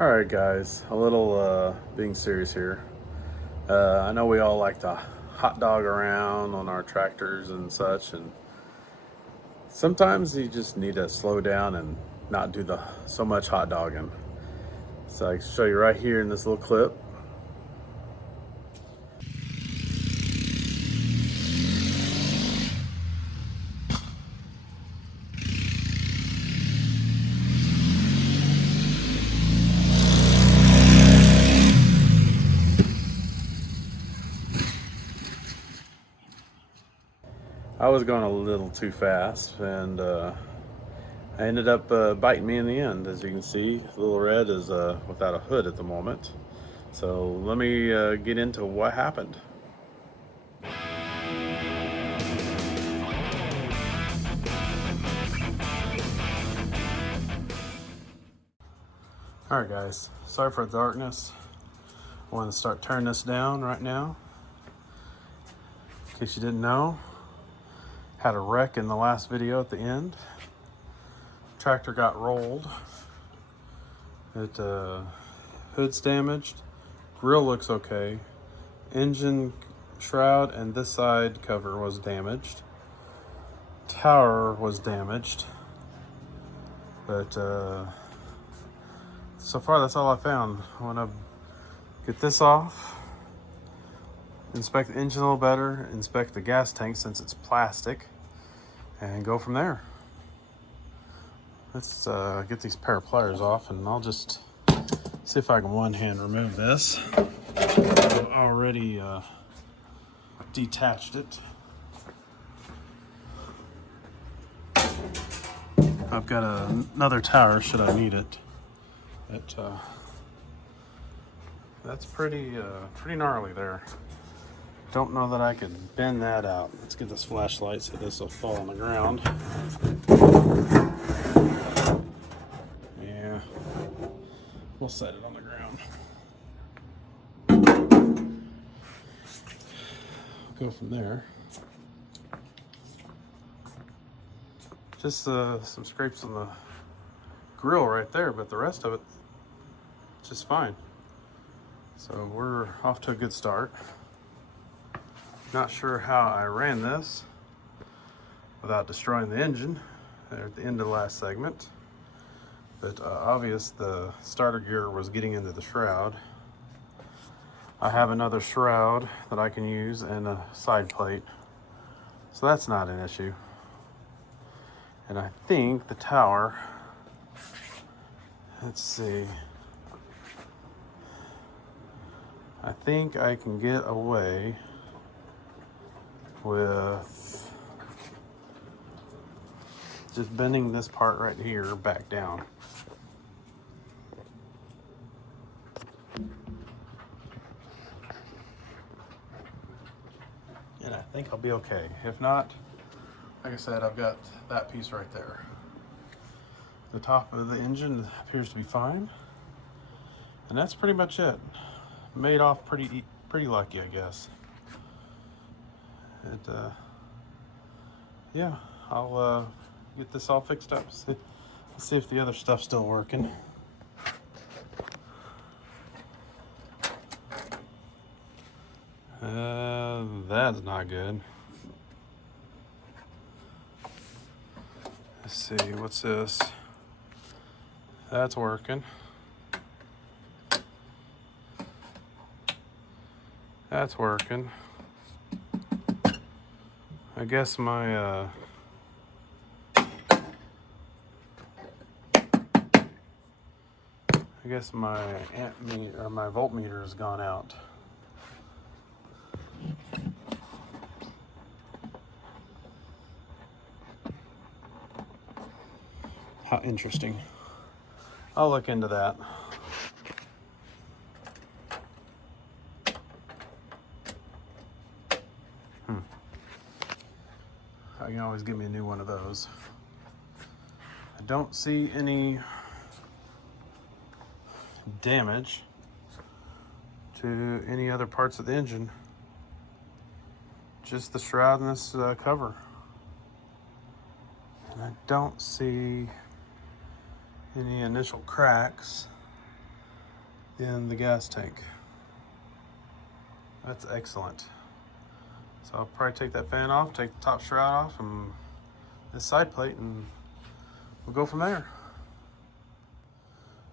All right, guys, a little being serious here. I know we all like to hot dog around on our tractors and such, and sometimes you just need to slow down and not do the so much hot dogging. So I can show you right here in this little clip. I was going a little too fast, and I ended up biting me in the end. As you can see, Little Red is without a hood at the moment. So let me get into what happened. All right, guys, sorry for the darkness. I want to start turning this down right now. In case you didn't know, had a wreck in the last video at the end. Tractor got rolled. Hood's damaged. Grill looks okay. Engine shroud and this side cover was damaged. Tower was damaged. But so far that's all I found. I want to get this off, inspect the engine a little better, inspect the gas tank since it's plastic, and go from there. Let's get these pair of pliers off, and I'll just see if I can one hand remove this. I've already detached it. I've got another tower should I need it. That's pretty gnarly there. Don't know that I could bend that out. Let's get this flashlight so this will fall on the ground. Yeah, we'll set it on the ground. Go from there. Just some scrapes on the grill right there, but the rest of it just fine. So we're off to a good start. Not sure how I ran this without destroying the engine at the end of the last segment, but obvious the starter gear was getting into the shroud. I have another shroud that I can use and a side plate, so that's not an issue. And I think the tower, let's see, I think I can get away with just bending this part right here back down. And I think I'll be okay. If not, like I said, I've got that piece right there. The top of the engine appears to be fine. And that's pretty much it. Made off pretty lucky, I guess. And yeah, I'll get this all fixed up. See if the other stuff's still working. That's not good. Let's see, what's this? That's working. That's working. I guess my amp meter or my voltmeter has gone out. How interesting. I'll look into that. You can always give me a new one of those. I don't see any damage to any other parts of the engine. Just the shroud and this cover. And I don't see any initial cracks in the gas tank. That's excellent. So I'll probably take that fan off, take the top shroud off and this side plate, and we'll go from there.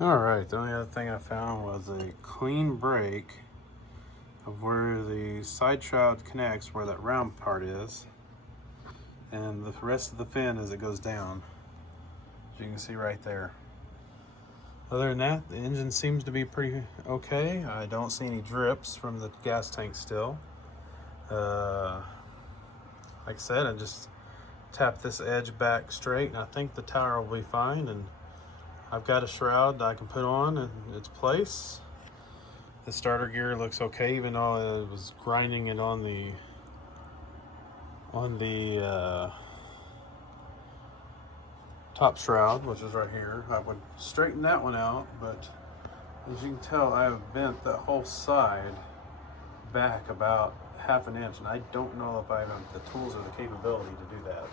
All right, the only other thing I found was a clean break of where the side shroud connects, where that round part is, and the rest of the fin as it goes down, as you can see right there. Other than that, the engine seems to be pretty okay. I don't see any drips from the gas tank still. Like I said, I just tap this edge back straight and I think the tower will be fine, and I've got a shroud that I can put on in its place. The starter gear looks okay, even though I was grinding it on the top shroud, which is right here. I would straighten that one out, but as you can tell, I have bent that whole side back about ½ an inch, and I don't know if I have the tools or the capability to do that.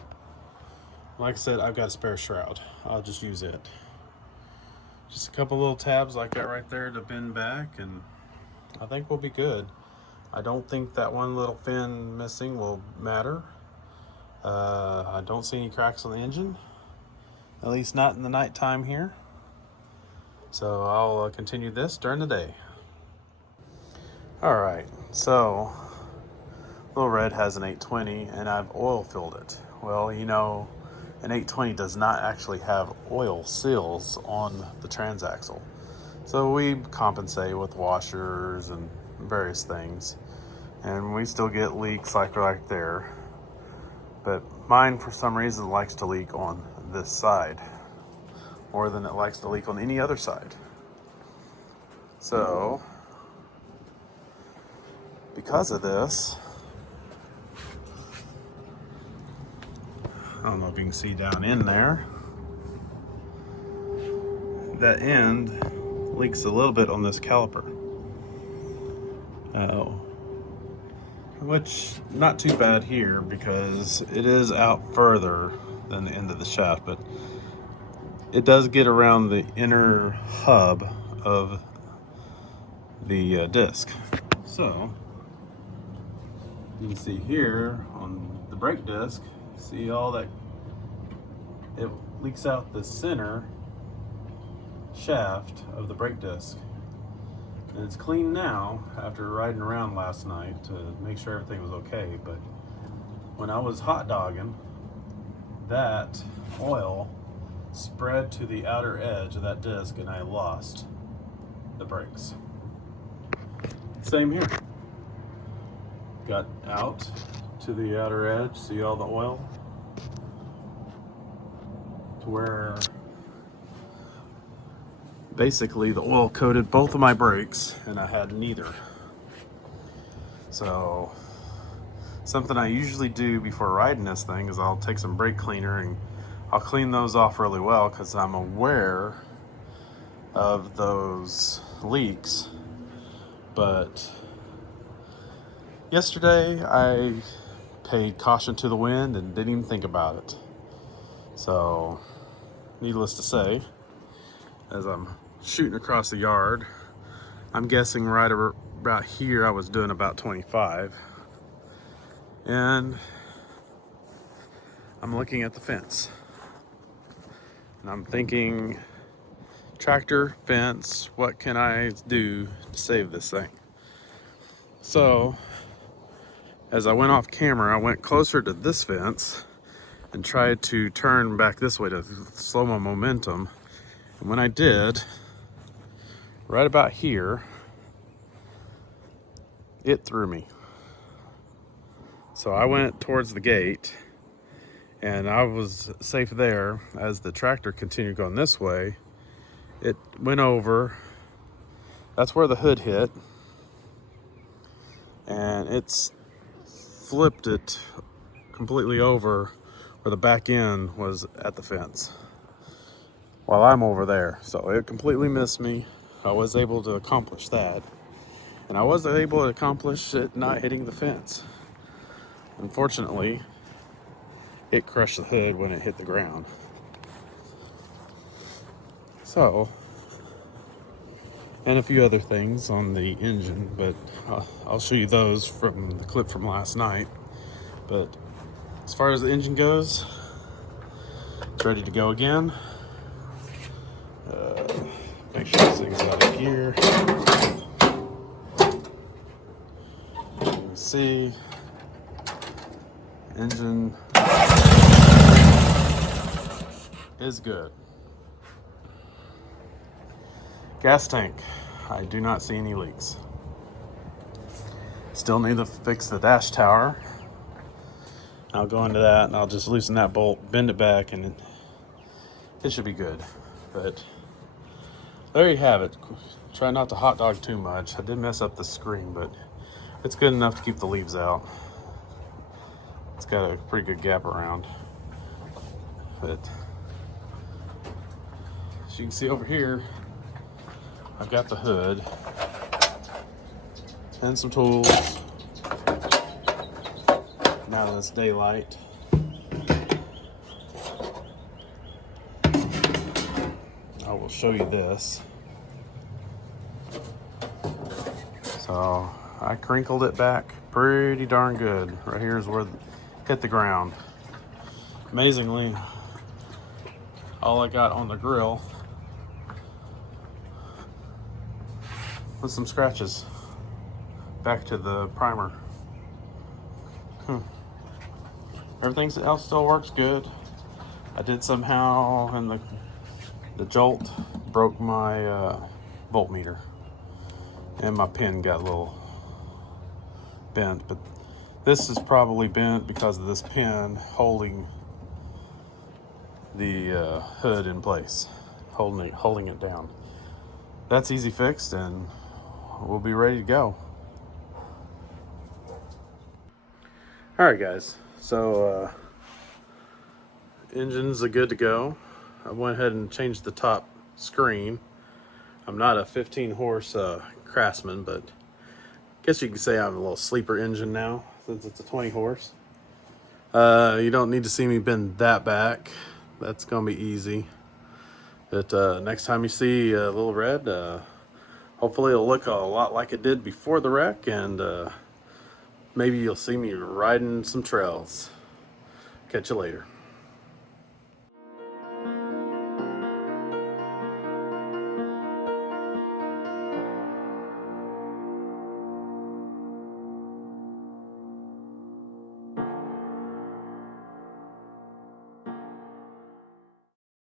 Like I said, I've got a spare shroud. I'll just use it. Just a couple little tabs like that right there to bend back, and I think we'll be good. I don't think that one little fin missing will matter. I don't see any cracks on the engine, at least not in the nighttime here. So I'll continue this during the day. All right, so Little Red has an 820 and I've oil filled it. Well, you know, an 820 does not actually have oil seals on the transaxle. So we compensate with washers and various things, and we still get leaks like right there. But mine, for some reason, likes to leak on this side more than it likes to leak on any other side. So, because of this, I don't know if you can see down in there, that end leaks a little bit on this caliper. Which, not too bad here because it is out further than the end of the shaft, but it does get around the inner hub of the disc. So, you can see here on the brake disc, see all that, it leaks out the center shaft of the brake disc. And it's clean now after riding around last night to make sure everything was okay, but when I was hot dogging, that oil spread to the outer edge of that disc and I lost the brakes. Same here. Got out to the outer edge, see all the oil? To where basically the oil coated both of my brakes and I had neither. So something I usually do before riding this thing is I'll take some brake cleaner and I'll clean those off really well because I'm aware of those leaks. But yesterday I paid caution to the wind and didn't even think about it. So needless to say, as I'm shooting across the yard, I'm guessing right about here I was doing about 25, and I'm looking at the fence and I'm thinking, tractor, fence, what can I do to save this thing? So as I went off camera, I went closer to this fence and tried to turn back this way to slow my momentum, and when I did, right about here, it threw me. So I went towards the gate and I was safe there. As the tractor continued going this way, it went over. That's where the hood hit, and it's flipped it completely over where the back end was at the fence while I'm over there. So it completely missed me. I was able to accomplish that, and I was able to accomplish it not hitting the fence. Unfortunately, it crushed the hood when it hit the ground. So and a few other things on the engine, but I'll show you those from the clip from last night. But as far as the engine goes, it's ready to go again. Make sure this thing's out of gear. You can see engine is good. Gas tank, I do not see any leaks. Still need to fix the dash tower. I'll go into that and I'll just loosen that bolt, bend it back, and it should be good. But there you have it. Try not to hot dog too much. I did mess up the screen, but it's good enough to keep the leaves out. It's got a pretty good gap around. But as you can see over here, I've got the hood and some tools. Now that it's daylight, I will show you this. So I crinkled it back pretty darn good. Right here is where it hit the ground. Amazingly, all I got on the grill was some scratches back to the primer. Everything else still works good. I did somehow, in the jolt, broke my voltmeter, and my pin got a little bent. But this is probably bent because of this pin holding the hood in place, holding it down. That's easy fixed, and we'll be ready to go. All right, guys. So engines are good to go. I went ahead and changed the top screen. I'm not a 15 horse Craftsman, but I guess you could say I'm a little sleeper engine now since it's a 20 horse. You don't need to see me bend that back. That's gonna be easy. But next time you see a little red, hopefully it'll look a lot like it did before the wreck, and maybe you'll see me riding some trails. Catch you later.